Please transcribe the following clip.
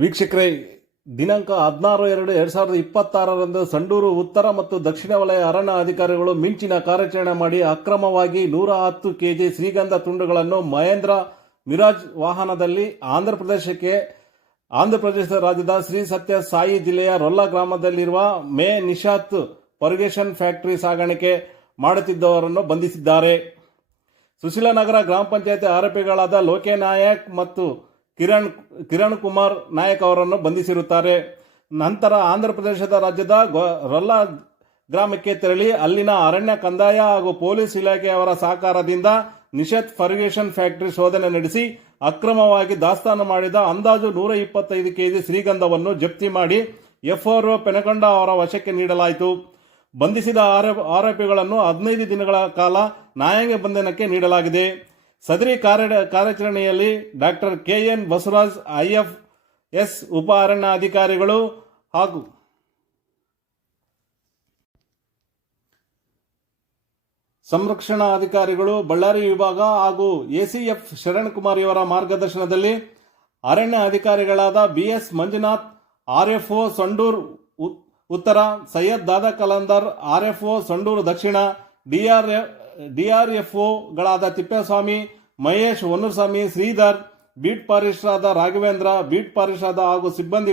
ವೀಕ್ಷಕರೇ, ದಿನಾಂಕ 16/2/2026 ಸಂಡೂರು ಉತ್ತರ ಮತ್ತು ದಕ್ಷಿಣ ವಲಯ ಅರಣ್ಯ ಅಧಿಕಾರಿಗಳು ಮಿಂಚಿನ ಕಾರ್ಯಾಚರಣೆ ಮಾಡಿ ಅಕ್ರಮವಾಗಿ 110 ಕೆಜಿ ಶ್ರೀಗಂಧ ತುಂಡುಗಳನ್ನು ಮಹೇಂದ್ರ ಮಿರಾಜ್ ವಾಹನದಲ್ಲಿ ಆಂಧ್ರಪ್ರದೇಶ ರಾಜ್ಯದ ಶ್ರೀ ಸತ್ಯ ಸಾಯಿ ಜಿಲ್ಲೆಯ ರೊಲ್ಲ ಗ್ರಾಮದಲ್ಲಿರುವ ಮೇ ನಿಶಾತ್ ಫರ್ಗೇಷನ್ ಫ್ಯಾಕ್ಟರಿ ಸಾಗಾಣಿಕೆ ಮಾಡುತ್ತಿದ್ದವರನ್ನು ಬಂಧಿಸಿದ್ದಾರೆ. ಸುಶೀಲನಗರ ಗ್ರಾಮ ಪಂಚಾಯತಿ ಆರೋಪಿಗಳಾದ ಲೋಕೆ ನಾಯಕ್ ಮತ್ತು ಕಿರಣ್ ಕುಮಾರ್ ನಾಯಕ್ ಅವರನ್ನು ಬಂಧಿಸಿರುತ್ತಾರೆ. ನಂತರ ಆಂಧ್ರಪ್ರದೇಶದ ರಾಜ್ಯದ ರೊಲ್ಲ ಗ್ರಾಮಕ್ಕೆ ತೆರಳಿ ಅಲ್ಲಿನ ಅರಣ್ಯ, ಕಂದಾಯ ಹಾಗೂ ಪೊಲೀಸ್ ಇಲಾಖೆಯವರ ಸಹಕಾರದಿಂದ ನಿಶಾತ್ ಫರ್ಗೇಷನ್ ಫ್ಯಾಕ್ಟರಿ ಶೋಧನೆ ನಡೆಸಿ ಅಕ್ರಮವಾಗಿ ದಾಸ್ತಾನು ಮಾಡಿದ ಅಂದಾಜು 125 ಕೆಜಿ ಶ್ರೀಗಂಧವನ್ನು ಜಪ್ತಿ ಮಾಡಿ ಎಫ್ಆರ್ಒ ಪೆನಕೊಂಡ ಅವರ ವಶಕ್ಕೆ ನೀಡಲಾಯಿತು. ಬಂಧಿಸಿದ ಆರೋಪಿಗಳನ್ನು 15 ದಿನಗಳ ಕಾಲ ನ್ಯಾಯಾಂಗ ಬಂಧನಕ್ಕೆ ನೀಡಲಾಗಿದೆ. ಸದರಿ ಕಾರ್ಯಾಚರಣೆಯಲ್ಲಿ ಡಾಕ್ಟರ್ ಕೆಎನ್ ಬಸವರಾಜ್, ಐಎಫ್ಎಸ್ ಉಪ ಅರಣ್ಯ ಅಧಿಕಾರಿಗಳು ಹಾಗೂ ಸಂರಕ್ಷಣಾ ಅಧಿಕಾರಿಗಳು, ಬಳ್ಳಾರಿ ವಿಭಾಗ ಹಾಗೂ ಎಸಿಎಫ್ ಶರಣ್ ಕುಮಾರ್ ಇವರ ಮಾರ್ಗದರ್ಶನದಲ್ಲಿ ಅರಣ್ಯ ಅಧಿಕಾರಿಗಳಾದ ಬಿಎಸ್ ಮಂಜುನಾಥ್, ಆರ್ಎಫ್ಒ ಸಂಡೂರು ಉತ್ತರ, ಸೈಯದ್ ದಾದಾ ಕಲಂದರ್, ಆರ್ಎಫ್ಒ ಸಂಡೂರು ದಕ್ಷಿಣ, ಡಿಆರ್ಎಫ್ಒಗಳಾದ Thippeswamy, Mahesh, Honnurswamy, Sridhar, beat forester Raghavendra, beat forester ಹಾಗೂ ಸಿಬ್ಬಂದಿ